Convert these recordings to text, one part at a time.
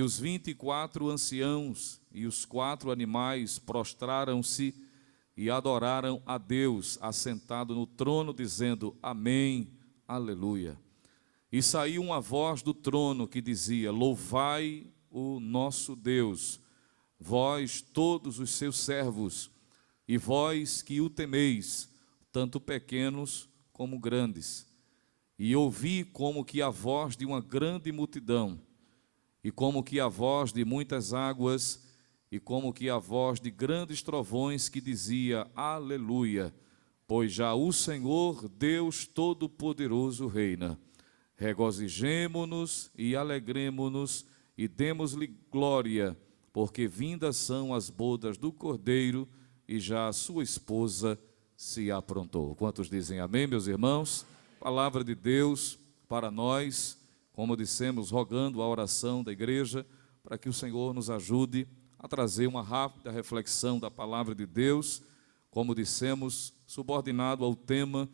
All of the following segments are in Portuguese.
E os 24 anciãos e os 4 animais prostraram-se e adoraram a Deus, assentado no trono, dizendo: Amém, aleluia. E saiu uma voz do trono que dizia: Louvai o nosso Deus, vós todos os seus servos, e vós que o temeis, tanto pequenos como grandes. E ouvi como que a voz de uma grande multidão, e como que a voz de muitas águas, e como que a voz de grandes trovões, que dizia: Aleluia, pois já o Senhor Deus Todo-Poderoso reina. Regozijemo-nos e alegremo-nos e demos-lhe glória, porque vindas são as bodas do Cordeiro, e já a sua esposa se aprontou. Quantos dizem amém, meus irmãos? Palavra de Deus para nós, como dissemos, rogando a oração da igreja, para que o Senhor nos ajude a trazer uma rápida reflexão da palavra de Deus, como dissemos, subordinado ao tema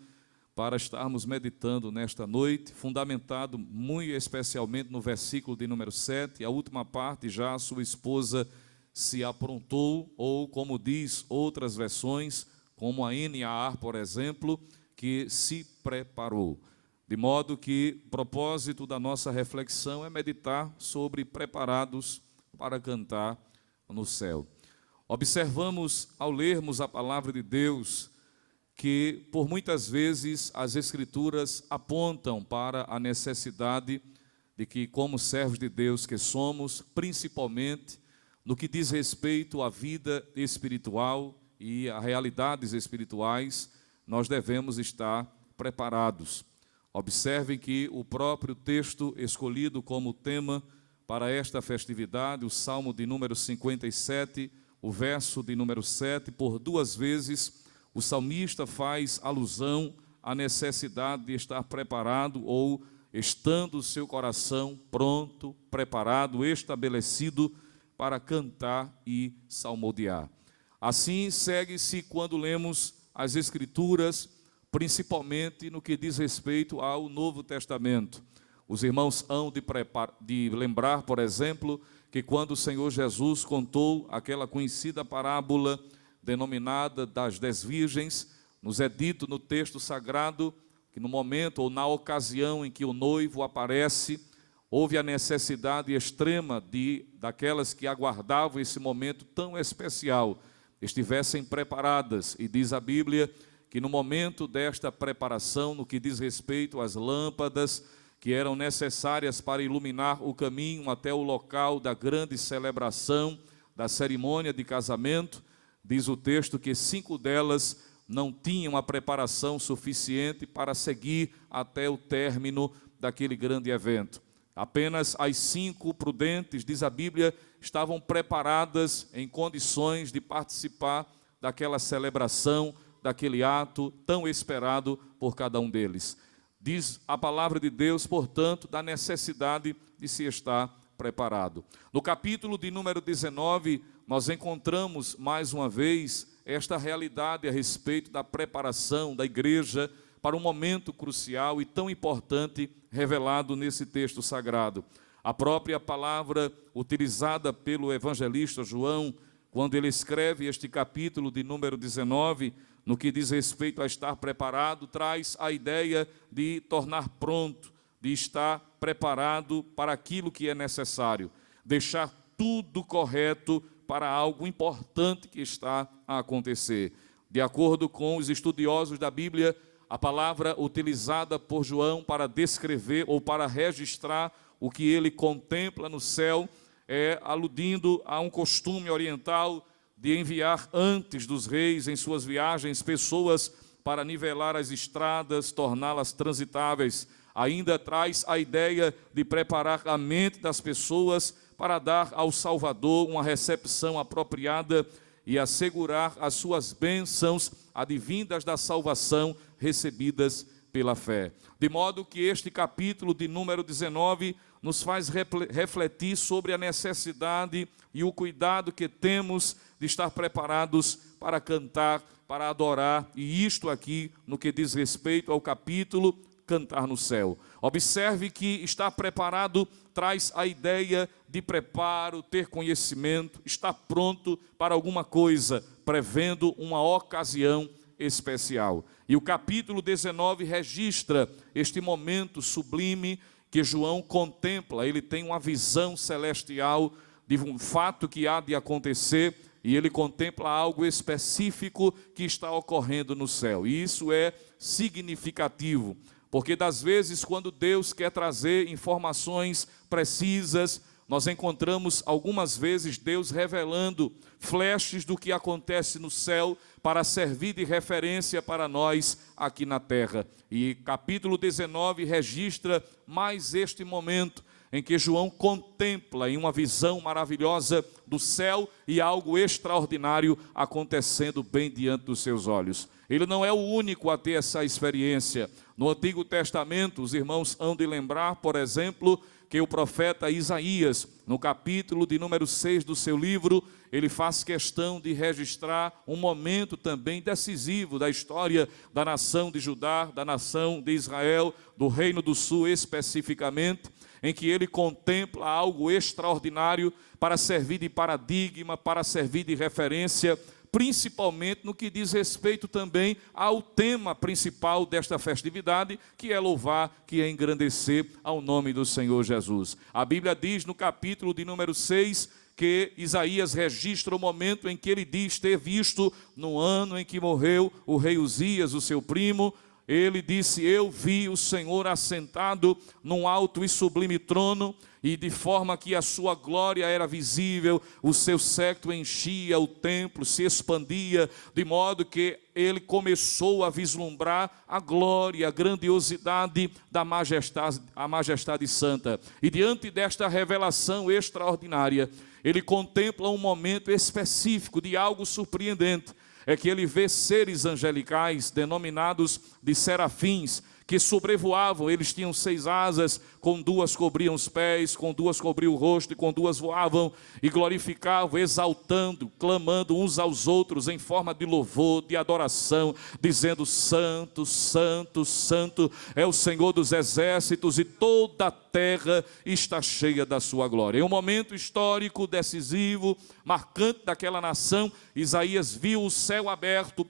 para estarmos meditando nesta noite, fundamentado muito especialmente no versículo de número 7, a última parte: já a sua esposa se aprontou, ou como diz outras versões, como a NAR, por exemplo, que se preparou. De modo que o propósito da nossa reflexão é meditar sobre preparados para cantar no céu. Observamos, ao lermos a palavra de Deus, que por muitas vezes as Escrituras apontam para a necessidade de que, como servos de Deus que somos, principalmente no que diz respeito à vida espiritual e a realidades espirituais, nós devemos estar preparados. Observem que o próprio texto escolhido como tema para esta festividade, o Salmo de número 57, o verso de número 7, por 2 vezes, o salmista faz alusão à necessidade de estar preparado, ou estando o seu coração pronto, preparado, estabelecido para cantar e salmodiar. Assim segue-se quando lemos as Escrituras, principalmente no que diz respeito ao Novo Testamento. Os irmãos hão de lembrar, por exemplo, que quando o Senhor Jesus contou aquela conhecida parábola denominada das 10 virgens, nos é dito no texto sagrado que no momento ou na ocasião em que o noivo aparece, houve a necessidade extrema daquelas que aguardavam esse momento tão especial estivessem preparadas, e diz a Bíblia que no momento desta preparação, no que diz respeito às lâmpadas que eram necessárias para iluminar o caminho até o local da grande celebração, da cerimônia de casamento, diz o texto que 5 delas não tinham a preparação suficiente para seguir até o término daquele grande evento. Apenas as 5 prudentes, diz a Bíblia, estavam preparadas em condições de participar daquela celebração, daquele ato tão esperado por cada um deles. Diz a palavra de Deus, portanto, da necessidade de se estar preparado. No capítulo de número 19, nós encontramos mais uma vez esta realidade a respeito da preparação da igreja para um momento crucial e tão importante revelado nesse texto sagrado. A própria palavra utilizada pelo evangelista João, quando ele escreve este capítulo de número 19, no que diz respeito a estar preparado, traz a ideia de tornar pronto, de estar preparado para aquilo que é necessário, deixar tudo correto para algo importante que está a acontecer. De acordo com os estudiosos da Bíblia, a palavra utilizada por João para descrever ou para registrar o que ele contempla no céu é aludindo a um costume oriental de enviar antes dos reis em suas viagens pessoas para nivelar as estradas, torná-las transitáveis. Ainda traz a ideia de preparar a mente das pessoas para dar ao Salvador uma recepção apropriada e assegurar as suas bênçãos advindas da salvação recebidas pela fé. De modo que este capítulo de número 19 nos faz refletir sobre a necessidade e o cuidado que temos de estar preparados para cantar, para adorar, e isto aqui no que diz respeito ao capítulo Cantar no Céu. Observe que estar preparado traz a ideia de preparo, ter conhecimento, estar pronto para alguma coisa, prevendo uma ocasião especial. E o capítulo 19 registra este momento sublime que João contempla. Ele tem uma visão celestial de um fato que há de acontecer, e ele contempla algo específico que está ocorrendo no céu. E isso é significativo, porque das vezes quando Deus quer trazer informações precisas, nós encontramos algumas vezes Deus revelando flashes do que acontece no céu para servir de referência para nós aqui na terra. E capítulo 19 registra mais este momento em que João contempla em uma visão maravilhosa do céu e algo extraordinário acontecendo bem diante dos seus olhos. Ele não é o único a ter essa experiência. No Antigo Testamento, os irmãos hão de lembrar, por exemplo, que o profeta Isaías, no capítulo de número 6 do seu livro, ele faz questão de registrar um momento também decisivo da história da nação de Judá, da nação de Israel, do Reino do Sul especificamente, em que ele contempla algo extraordinário para servir de paradigma, para servir de referência, principalmente no que diz respeito também ao tema principal desta festividade, que é louvar, que é engrandecer ao nome do Senhor Jesus. A Bíblia diz no capítulo de número 6, que Isaías registra o momento em que ele diz ter visto no ano em que morreu o rei Uzias, o seu primo. Ele disse: eu vi o Senhor assentado num alto e sublime trono, e de forma que a sua glória era visível, o seu séquito enchia o templo, se expandia, de modo que ele começou a vislumbrar a glória, a grandiosidade da majestade santa. E diante desta revelação extraordinária, ele contempla um momento específico de algo surpreendente. É que ele vê seres angelicais, denominados de serafins, que sobrevoavam. Eles tinham 6 asas, com 2 cobriam os pés, com 2 cobriam o rosto, e com 2 voavam, e glorificavam, exaltando, clamando uns aos outros, em forma de louvor, de adoração, dizendo: santo, santo, santo é o Senhor dos exércitos, e toda a terra está cheia da sua glória. Em um momento histórico, decisivo, marcante daquela nação, Isaías viu o céu aberto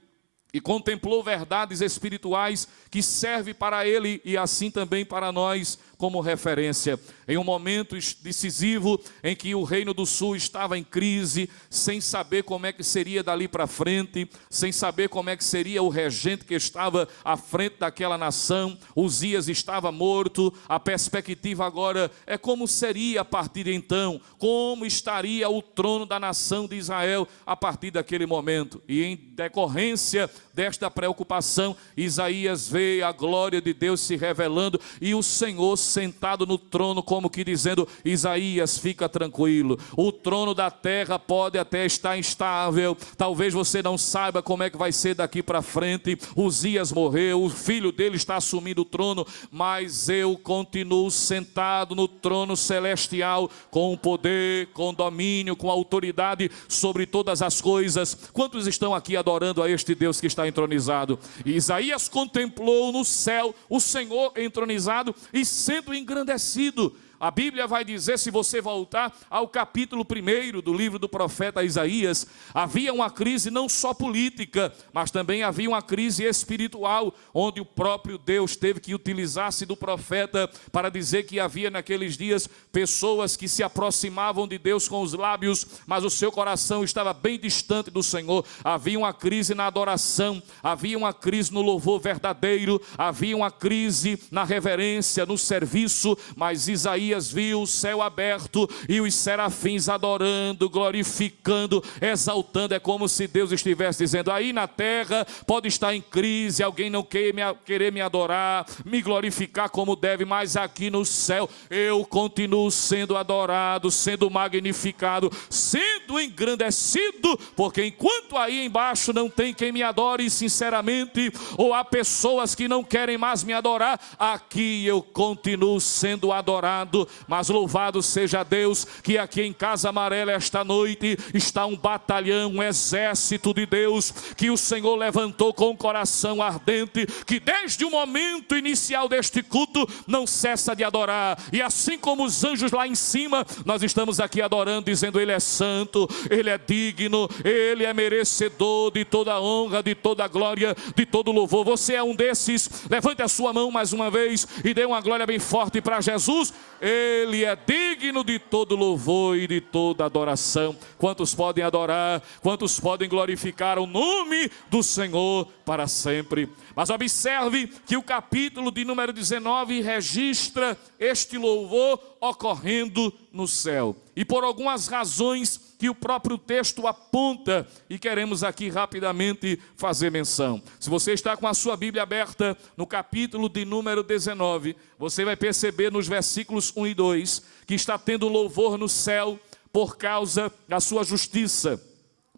e contemplou verdades espirituais que servem para ele e assim também para nós como referência. Em um momento decisivo em que o Reino do Sul estava em crise, sem saber como é que seria dali para frente, sem saber como é que seria o regente que estava à frente daquela nação. Uzias estava morto, a perspectiva agora é como seria a partir de então, como estaria o trono da nação de Israel a partir daquele momento. E em decorrência desta preocupação, Isaías vê a glória de Deus se revelando e o Senhor sentado no trono, como que dizendo: Isaías, fica tranquilo, o trono da terra pode até estar instável, talvez você não saiba como é que vai ser daqui para frente. Uzias morreu, o filho dele está assumindo o trono, mas eu continuo sentado no trono celestial, com poder, com domínio, com autoridade sobre todas as coisas. Quantos estão aqui adorando a este Deus que está entronizado? E Isaías contemplou no céu o Senhor entronizado e sendo engrandecido. A Bíblia vai dizer, se você voltar ao capítulo 1 do livro do profeta Isaías, havia uma crise não só política, mas também havia uma crise espiritual, onde o próprio Deus teve que utilizar-se do profeta para dizer que havia naqueles dias pessoas que se aproximavam de Deus com os lábios, mas o seu coração estava bem distante do Senhor. Havia uma crise na adoração, havia uma crise no louvor verdadeiro, havia uma crise na reverência, no serviço, mas Isaías viu o céu aberto e os serafins adorando, glorificando, exaltando. É como se Deus estivesse dizendo: aí na terra pode estar em crise, alguém não querer me adorar, me glorificar como deve, mas aqui no céu eu continuo sendo adorado, sendo magnificado, sendo engrandecido, porque enquanto aí embaixo não tem quem me adore sinceramente, ou há pessoas que não querem mais me adorar, aqui eu continuo sendo adorado, pecado, mas louvado seja Deus que aqui em Casa Amarela esta noite está um batalhão, um exército de Deus que o Senhor levantou com o coração ardente, que desde o momento inicial deste culto não cessa de adorar, e assim como os anjos lá em cima, nós estamos aqui adorando, dizendo: Ele é santo, Ele é digno, Ele é merecedor de toda a honra, de toda a glória, de todo o louvor. Você é um desses? Levante a sua mão mais uma vez e dê uma glória bem forte para Jesus. Ele é digno de todo louvor e de toda adoração. Quantos podem adorar? Quantos podem glorificar o nome do Senhor para sempre? Mas observe que o capítulo de número 19 registra este louvor ocorrendo no céu. E por algumas razões que o próprio texto aponta, e queremos aqui rapidamente fazer menção. Se você está com a sua Bíblia aberta no capítulo de número 19, você vai perceber nos versículos 1 e 2 que está tendo louvor no céu por causa da sua justiça,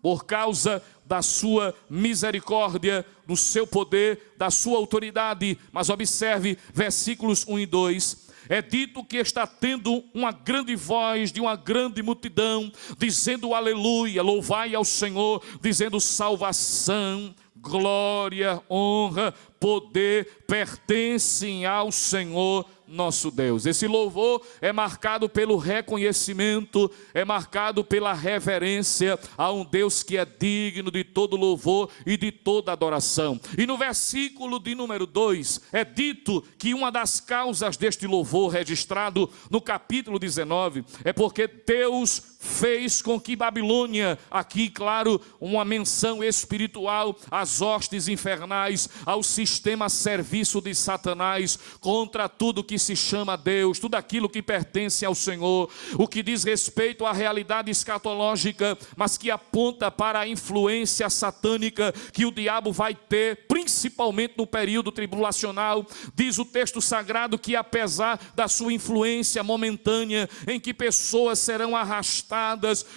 por causa da sua misericórdia, do seu poder, da sua autoridade. Mas observe versículos 1 e 2. É dito que está tendo uma grande voz de uma grande multidão, dizendo aleluia, louvai ao Senhor, dizendo salvação, glória, honra, poder pertencem ao Senhor nosso Deus. Esse louvor é marcado pelo reconhecimento, é marcado pela reverência a um Deus que é digno de todo louvor e de toda adoração. E no versículo de número 2 é dito que uma das causas deste louvor registrado no capítulo 19 é porque Deus fez com que Babilônia, aqui claro, uma menção espiritual às hostes infernais, ao sistema serviço de Satanás, contra tudo que se chama Deus, tudo aquilo que pertence ao Senhor, o que diz respeito à realidade escatológica, mas que aponta para a influência satânica que o diabo vai ter, principalmente no período tribulacional. Diz o texto sagrado que apesar da sua influência momentânea, em que pessoas serão arrastadas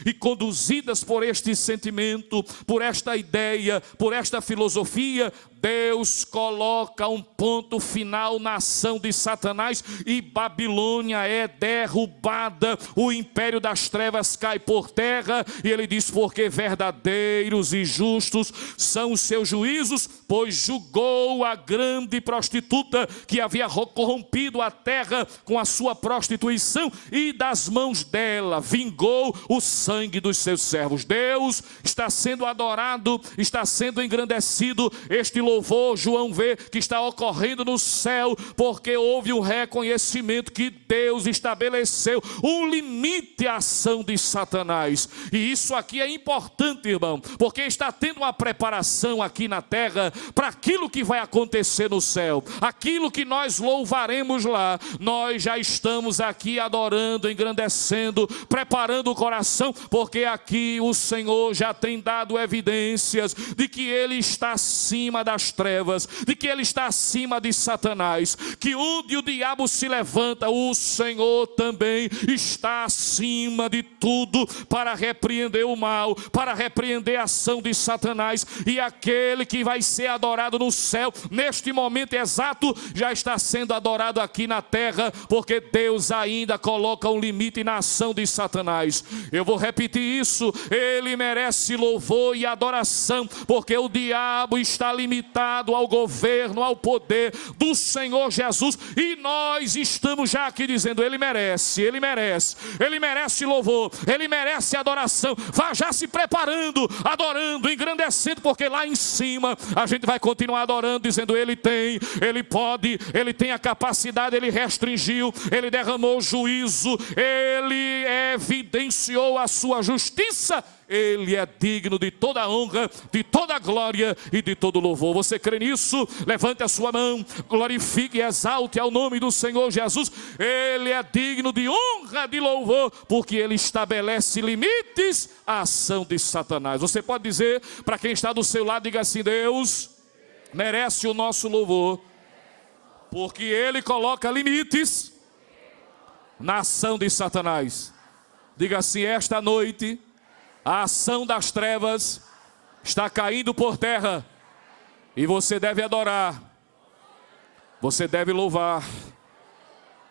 e conduzidas por este sentimento, por esta ideia, por esta filosofia, Deus coloca um ponto final na ação de Satanás e Babilônia é derrubada, o império das trevas cai por terra, e ele diz: porque verdadeiros e justos são os seus juízos, pois julgou a grande prostituta que havia corrompido a terra com a sua prostituição, e das mãos dela vingou o sangue dos seus servos. Deus está sendo adorado, está sendo engrandecido. Este louvor, João vê que está ocorrendo no céu, porque houve um reconhecimento que Deus estabeleceu um limite à ação de Satanás. E isso aqui é importante, irmão, porque está tendo uma preparação aqui na terra para aquilo que vai acontecer no céu, aquilo que nós louvaremos lá. Nós já estamos aqui adorando, engrandecendo, preparando o coração, porque aqui o Senhor já tem dado evidências de que Ele está acima das trevas, de que Ele está acima de Satanás, que onde o diabo se levanta, o Senhor também está acima de tudo, para repreender o mal, para repreender a ação de Satanás. E aquele que vai ser adorado no céu, neste momento exato, já está sendo adorado aqui na terra, porque Deus ainda coloca um limite na ação de Satanás. Eu vou repetir isso: Ele merece louvor e adoração, porque o diabo está limitado ao governo, ao poder do Senhor Jesus, e nós estamos já aqui dizendo: Ele merece, Ele merece, Ele merece louvor, Ele merece adoração. Vá já se preparando, adorando, engrandecendo, porque lá em cima a gente vai continuar adorando, dizendo: Ele tem, Ele pode, Ele tem a capacidade, Ele restringiu, Ele derramou juízo, Ele evidenciou a sua justiça. Ele é digno de toda honra, de toda glória e de todo louvor. Você crê nisso? Levante a sua mão, glorifique e exalte ao nome do Senhor Jesus. Ele é digno de honra, de louvor, porque Ele estabelece limites à ação de Satanás. Você pode dizer para quem está do seu lado, diga assim: Deus merece o nosso louvor, porque Ele coloca limites na ação de Satanás. Diga assim: esta noite a ação das trevas está caindo por terra, e você deve adorar, você deve louvar,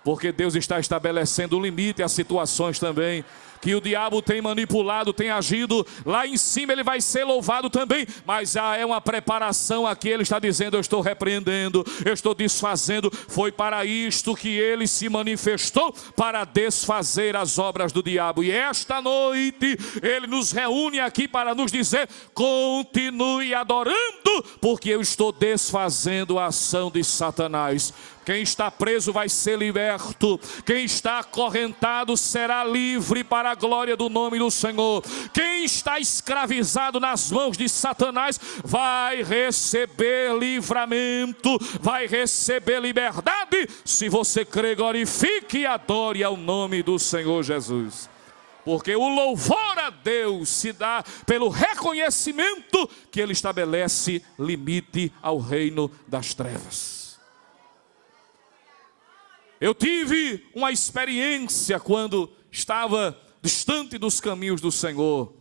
Porque Deus está estabelecendo um limite às situações também que o diabo tem manipulado, tem agido. Lá em cima ele vai ser louvado também, mas já é uma preparação aqui. Ele está dizendo: eu estou repreendendo, eu estou desfazendo. Foi para isto que ele se manifestou, para desfazer as obras do diabo. E esta noite ele nos reúne aqui para nos dizer: continue adorando, porque eu estou desfazendo a ação de Satanás. Quem está preso vai ser liberto. Quem está acorrentado será livre para a glória do nome do Senhor. Quem está escravizado nas mãos de Satanás vai receber livramento, vai receber liberdade. Se você crê, glorifique e adore ao nome do Senhor Jesus. Porque o louvor a Deus se dá pelo reconhecimento que Ele estabelece limite ao reino das trevas. Eu tive uma experiência quando estava distante dos caminhos do Senhor.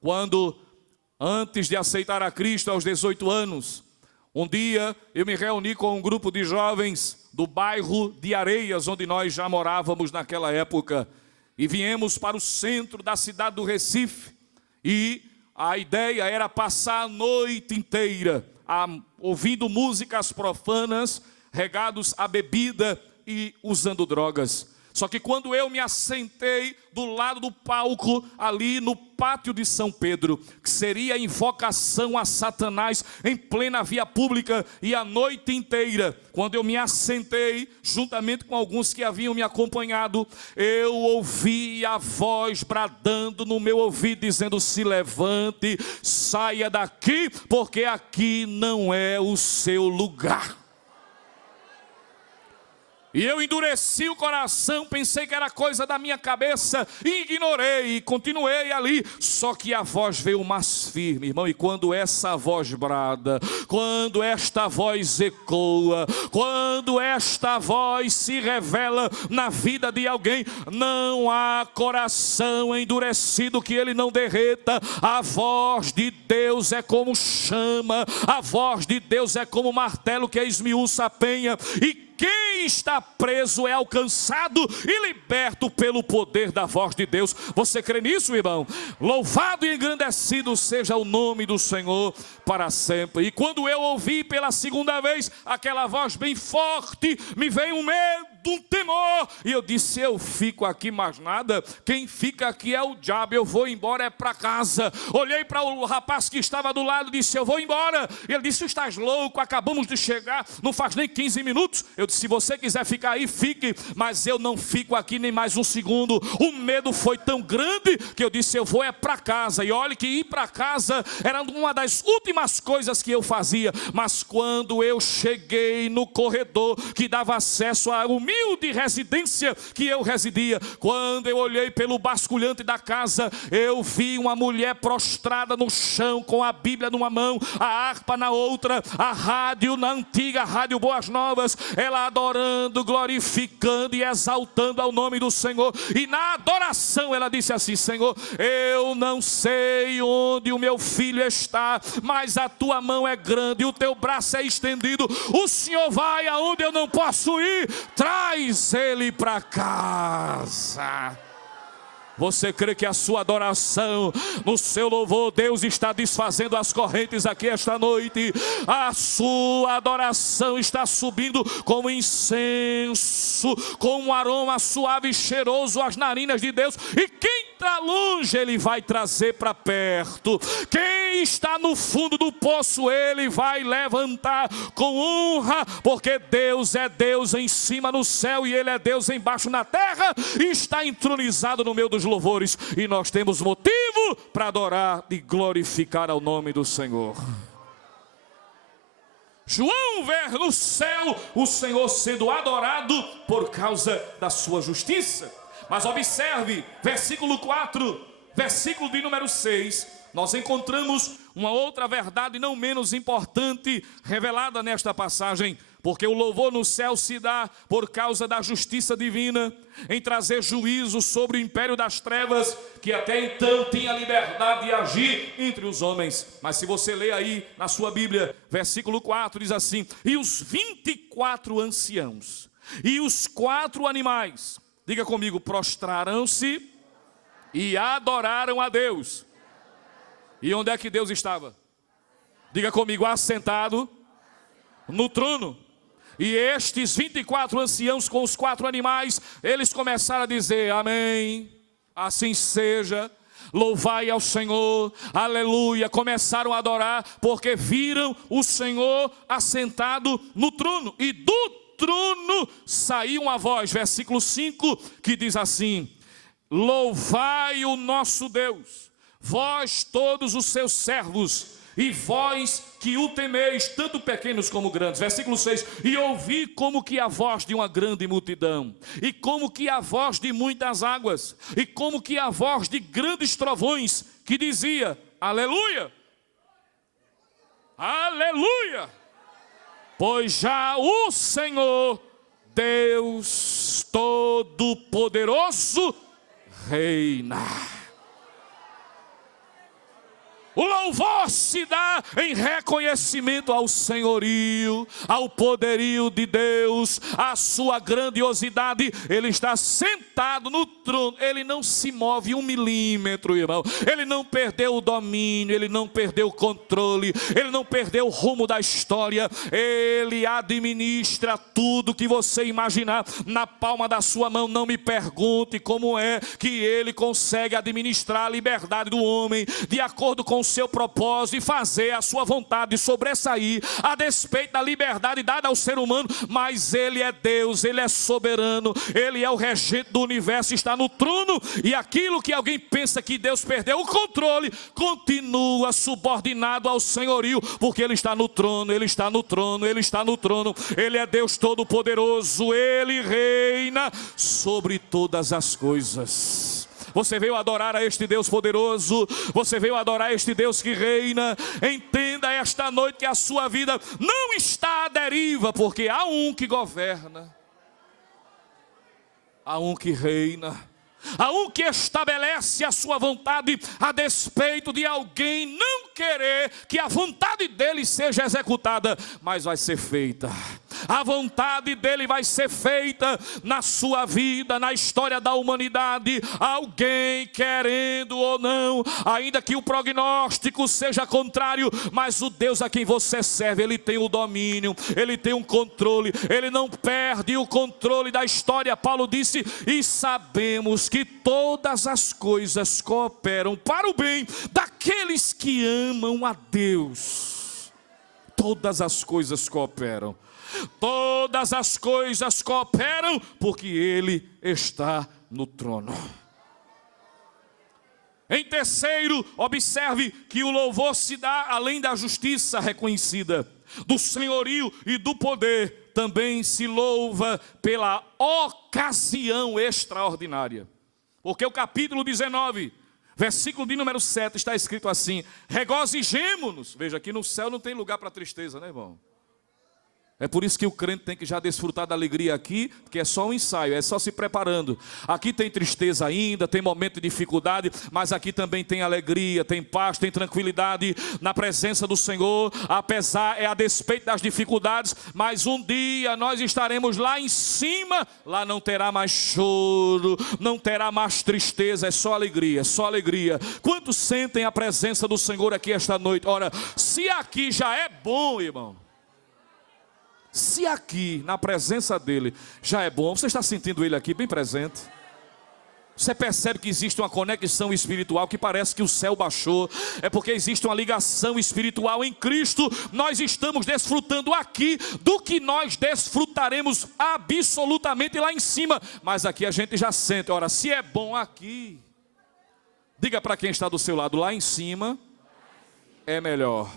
Quando, antes de aceitar a Cristo aos 18 anos, um dia eu me reuni com um grupo de jovens do bairro de Areias, onde nós já morávamos naquela época. E viemos para o centro da cidade do Recife. E a ideia era passar a noite inteira ouvindo músicas profanas, regados à bebida e usando drogas. Só que quando eu me assentei do lado do palco, ali no pátio de São Pedro, que seria a invocação a Satanás em plena via pública e a noite inteira, quando eu me assentei, juntamente com alguns que haviam me acompanhado, eu ouvi a voz bradando no meu ouvido, dizendo: se levante, saia daqui, porque aqui não é o seu lugar. E eu endureci o coração, pensei que era coisa da minha cabeça, e ignorei, e continuei ali. Só que a voz veio mais firme, irmão, e quando essa voz brada, quando esta voz ecoa, quando esta voz se revela na vida de alguém, não há coração endurecido que ele não derreta. A voz de Deus é como chama, a voz de Deus é como martelo que esmiuça a penha, e quem está preso é alcançado e liberto pelo poder da voz de Deus. Você crê nisso, irmão? Louvado e engrandecido seja o nome do Senhor para sempre. E quando eu ouvi pela segunda vez aquela voz bem forte, me veio um medo, um temor, e eu disse: eu fico aqui mais nada, quem fica aqui é o diabo, eu vou embora é para casa. Olhei para o rapaz que estava do lado e disse: eu vou embora. E ele disse: estás louco, acabamos de chegar, não faz nem 15 minutos. Eu disse: se você quiser ficar aí, fique, mas eu não fico aqui nem mais um segundo. O medo foi tão grande que eu disse: eu vou é para casa. E olhe que ir para casa era uma das últimas coisas que eu fazia. Mas quando eu cheguei no corredor que dava acesso à humilde residência que eu residia, quando eu olhei pelo basculhante da casa, eu vi uma mulher prostrada no chão, com a Bíblia numa mão, a harpa na outra, a rádio, na antiga Rádio Boas Novas, ela adorando, glorificando e exaltando ao nome do Senhor. E na adoração ela disse assim: Senhor, eu não sei onde o meu filho está, mas a tua mão é grande e o teu braço é estendido, o Senhor vai aonde eu não posso ir, traz ele para casa. Você crê que a sua adoração, no seu louvor, Deus está desfazendo as correntes aqui esta noite? A sua adoração está subindo como incenso, com um aroma suave e cheiroso às narinas de Deus. E quem está longe, Ele vai trazer para perto. Quem está no fundo do poço, Ele vai levantar com honra, porque Deus é Deus em cima no céu e Ele é Deus embaixo na terra, e está entronizado no meio dos louvores, e nós temos motivo para adorar e glorificar ao nome do Senhor. João vê no céu o Senhor sendo adorado por causa da sua justiça. Mas observe, versículo 4, versículo de número 6, nós encontramos uma outra verdade não menos importante revelada nesta passagem. Porque o louvor no céu se dá por causa da justiça divina, em trazer juízo sobre o império das trevas, que até então tinha liberdade de agir entre os homens. Mas se você ler aí na sua Bíblia, versículo 4 diz assim: e os 24 anciãos E os 4 animais, diga comigo, prostraram-se e adoraram a Deus. E onde é que Deus estava? Diga comigo, assentado no trono. E estes 24 anciãos com os 4 animais, eles começaram a dizer, amém, assim seja, louvai ao Senhor, aleluia. Começaram a adorar, porque viram o Senhor assentado no trono. E do trono saiu uma voz, versículo 5, que diz assim, louvai o nosso Deus, vós todos os seus servos, e vós que o temeis, tanto pequenos como grandes. Versículo 6, e ouvi como que a voz de uma grande multidão, e como que a voz de muitas águas, e como que a voz de grandes trovões, que dizia, aleluia, aleluia, pois já o Senhor, Deus Todo-Poderoso, reina. O louvor se dá em reconhecimento ao senhorio, ao poderio de Deus, à sua grandiosidade. Ele está sentado no trono, ele não se move 1 milímetro, irmão. Ele não perdeu o domínio, ele não perdeu o controle, ele não perdeu o rumo da história. Ele administra tudo que você imaginar na palma da sua mão. Não me pergunte como é que ele consegue administrar a liberdade do homem, de acordo com o seu propósito, e fazer a sua vontade sobressair a despeito da liberdade dada ao ser humano. Mas ele é Deus, ele é soberano, ele é o regente do universo, está no trono. E aquilo que alguém pensa que Deus perdeu o controle, continua subordinado ao senhorio, porque ele está no trono, ele está no trono, ele está no trono. Ele é Deus Todo-Poderoso, ele reina sobre todas as coisas. Você veio adorar a este Deus poderoso, você veio adorar este Deus que reina. Entenda esta noite que a sua vida não está à deriva, porque há um que governa, há um que reina, há um que estabelece a sua vontade, a despeito de alguém não querer que a vontade dele seja executada, mas vai ser feita. A vontade dele vai ser feita na sua vida, na história da humanidade. Alguém querendo ou não, ainda que o prognóstico seja contrário, mas o Deus a quem você serve, ele tem o domínio, ele tem um controle, ele não perde o controle da história. Paulo disse, e sabemos que todas as coisas cooperam para o bem daqueles que amam a Deus. Todas as coisas cooperam. Todas as coisas cooperam porque ele está no trono. Em terceiro, observe que o louvor se dá além da justiça reconhecida, do senhorio e do poder, também se louva pela ocasião extraordinária. Porque o capítulo 19, versículo de número 7, está escrito assim, regozijemo-nos. Veja, aqui no céu não tem lugar para tristeza, né, irmão? É por isso que o crente tem que já desfrutar da alegria aqui, porque é só um ensaio, é só se preparando. Aqui tem tristeza ainda, tem momento de dificuldade, mas aqui também tem alegria, tem paz, tem tranquilidade na presença do Senhor. Apesar, a despeito das dificuldades, mas um dia nós estaremos lá em cima. Lá não terá mais choro, não terá mais tristeza, é só alegria, é só alegria. Quantos sentem a presença do Senhor aqui esta noite? Ora, se aqui já é bom, irmão, se aqui, na presença dele, já é bom, você está sentindo ele aqui bem presente? Você percebe que existe uma conexão espiritual que parece que o céu baixou. É porque existe uma ligação espiritual em Cristo. Nós estamos desfrutando aqui do que nós desfrutaremos absolutamente lá em cima. Mas aqui a gente já sente, ora, se é bom aqui, diga para quem está do seu lado, lá em cima é melhor.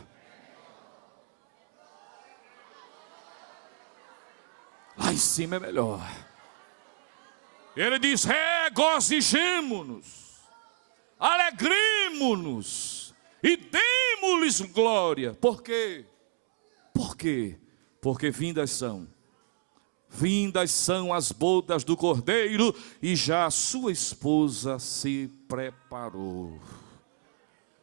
Lá em cima é melhor. Ele diz, regozijemo-nos, alegremo-nos e demo-lhes glória. Por quê? Por quê? Porque vindas são as bodas do Cordeiro, e já a sua esposa se preparou.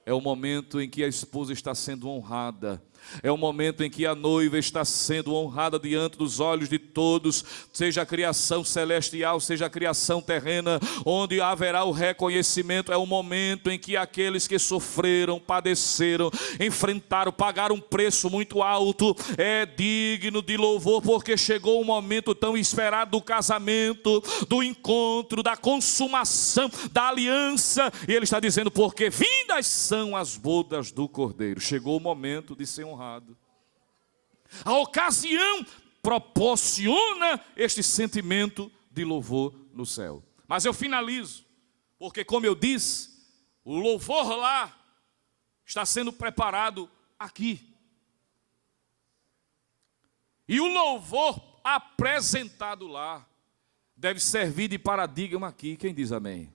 É o momento em que a esposa está sendo honrada. É o momento em que a noiva está sendo honrada diante dos olhos de todos, seja a criação celestial, seja a criação terrena, onde haverá o reconhecimento. É o momento em que aqueles que sofreram, padeceram, enfrentaram, pagaram um preço muito alto, é digno de louvor, porque chegou o momento tão esperado do casamento, do encontro, da consumação, da aliança. E ele está dizendo, porque vindas são as bodas do Cordeiro. Chegou o momento de ser honrado. A ocasião proporciona este sentimento de louvor no céu. Mas eu finalizo, porque como eu disse, o louvor lá está sendo preparado aqui. E o louvor apresentado lá deve servir de paradigma aqui. Quem diz amém?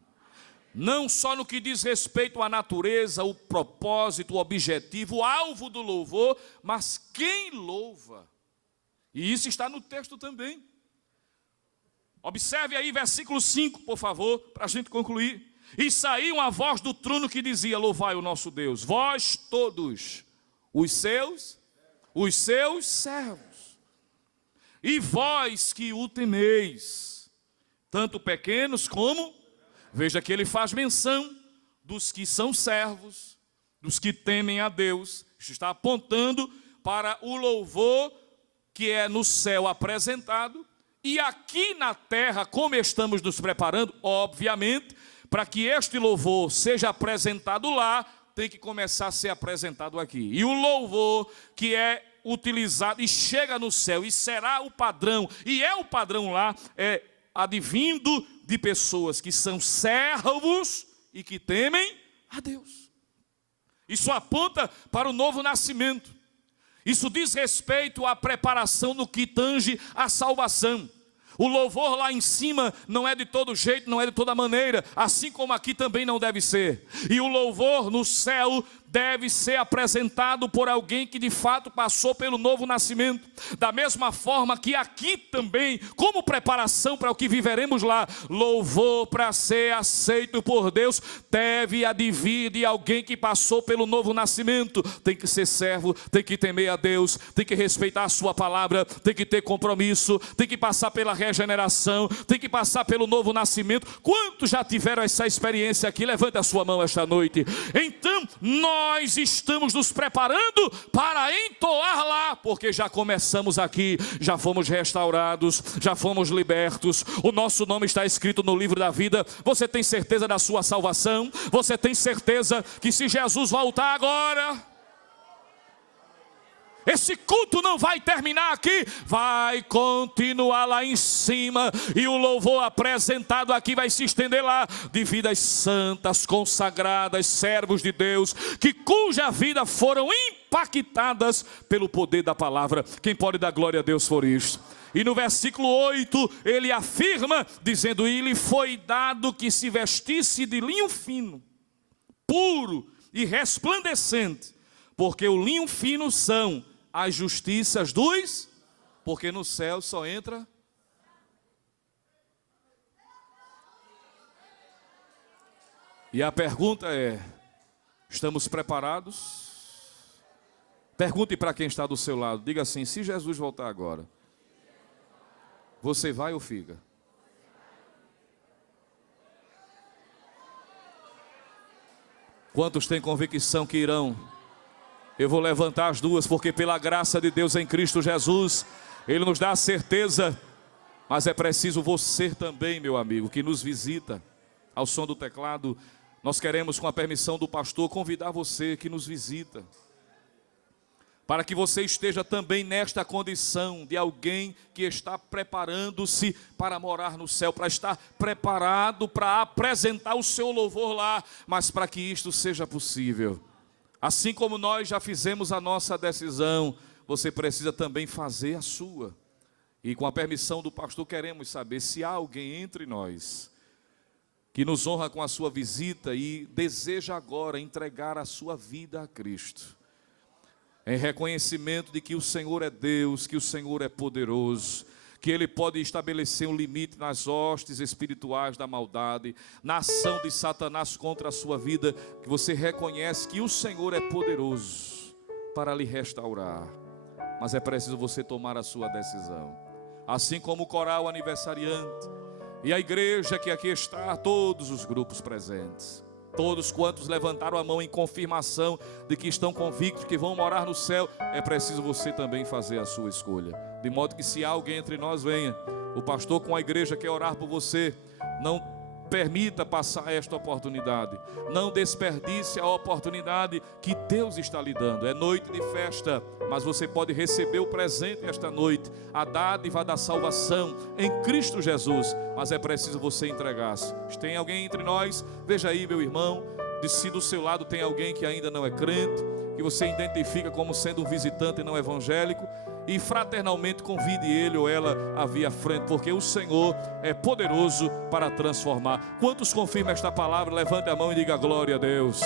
Não só no que diz respeito à natureza, o propósito, o objetivo, o alvo do louvor, mas quem louva. E isso está no texto também. Observe aí versículo 5, por favor, para a gente concluir. E saiu uma voz do trono que dizia, louvai o nosso Deus, vós todos, os seus servos, e vós que o temeis, tanto pequenos como... Veja que ele faz menção dos que são servos, dos que temem a Deus. Isso está apontando para o louvor que é no céu apresentado. E aqui na terra, como estamos nos preparando, obviamente, para que este louvor seja apresentado lá, tem que começar a ser apresentado aqui. E o louvor que é utilizado e chega no céu e será o padrão, e é o padrão lá, é advindo de pessoas que são servos e que temem a Deus. Isso aponta para o novo nascimento. Isso diz respeito à preparação no que tange à salvação. O louvor lá em cima não é de todo jeito, não é de toda maneira, assim como aqui também não deve ser. E o louvor no céu deve ser apresentado por alguém que de fato passou pelo novo nascimento. Da mesma forma que aqui também, como preparação para o que viveremos lá, louvor para ser aceito por Deus, deve advir de alguém que passou pelo novo nascimento. Tem que ser servo, tem que temer a Deus, tem que respeitar a sua palavra, tem que ter compromisso, tem que passar pela regeneração, tem que passar pelo novo nascimento. Quantos já tiveram essa experiência aqui? Levante a sua mão esta noite. Então, nós estamos nos preparando para entoar lá, porque já começamos aqui, já fomos restaurados, já fomos libertos, o nosso nome está escrito no livro da vida. Você tem certeza da sua salvação? Você tem certeza que se Jesus voltar agora, esse culto não vai terminar aqui, vai continuar lá em cima, e o louvor apresentado aqui vai se estender lá, de vidas santas, consagradas, servos de Deus, cuja vida foram impactadas pelo poder da palavra. Quem pode dar glória a Deus por isso? E no versículo 8, ele afirma, dizendo, e lhe foi dado que se vestisse de linho fino, puro e resplandecente, porque o linho fino são as justiças dos, porque no céu só entra. E a pergunta é, estamos preparados? Pergunte para quem está do seu lado, diga assim, se Jesus voltar agora, você vai ou fica? Quantos têm convicção que irão? Eu vou levantar as duas, porque pela graça de Deus em Cristo Jesus, Ele nos dá a certeza, mas é preciso você também, meu amigo, que nos visita, ao som do teclado, nós queremos, com a permissão do pastor, convidar você que nos visita, para que você esteja também nesta condição de alguém que está preparando-se para morar no céu, para estar preparado para apresentar o seu louvor lá, mas para que isto seja possível, assim como nós já fizemos a nossa decisão, você precisa também fazer a sua. E com a permissão do pastor queremos saber se há alguém entre nós que nos honra com a sua visita e deseja agora entregar a sua vida a Cristo, em reconhecimento de que o Senhor é Deus, que o Senhor é poderoso, que ele pode estabelecer um limite nas hostes espirituais da maldade, na ação de Satanás contra a sua vida, que você reconhece que o Senhor é poderoso para lhe restaurar, mas é preciso você tomar a sua decisão. Assim como o coral aniversariante e a igreja que aqui está, todos os grupos presentes, todos quantos levantaram a mão em confirmação de que estão convictos que vão morar no céu, é preciso você também fazer a sua escolha. De modo que se alguém entre nós venha, o pastor com a igreja quer orar por você, não permita passar esta oportunidade, não desperdice a oportunidade que Deus está lhe dando. É noite de festa, mas você pode receber o presente esta noite, a dádiva da salvação em Cristo Jesus, mas é preciso você entregar-se. Tem alguém entre nós? Veja aí, meu irmão, se do seu lado tem alguém que ainda não é crente, que você identifica como sendo um visitante não evangélico, e fraternalmente convide ele ou ela a vir à frente, porque o Senhor é poderoso para transformar. Quantos confirmam esta palavra? Levante a mão e diga glória a Deus.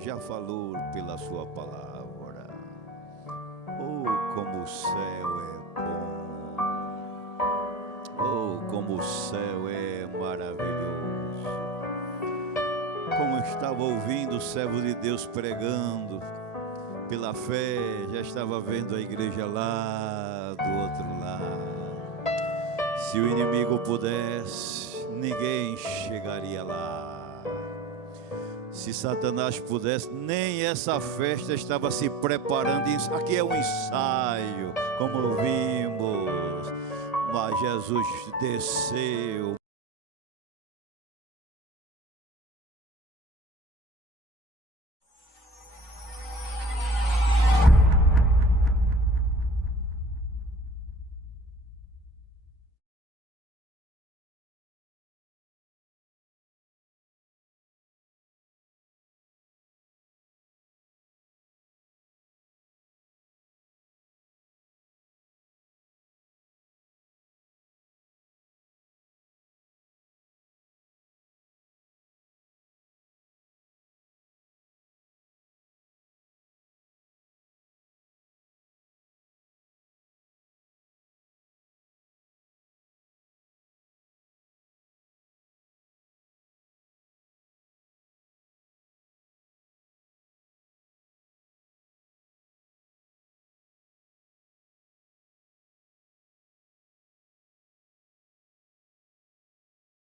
Já falou pela sua palavra. Oh, como o céu é bom. Oh, como o céu é maravilhoso. Como eu estava ouvindo o servo de Deus pregando, pela fé, já estava vendo a igreja lá do outro lado. Se o inimigo pudesse, ninguém chegaria lá. Se Satanás pudesse, nem essa festa estava se preparando. Aqui é um ensaio, como vimos. Mas Jesus desceu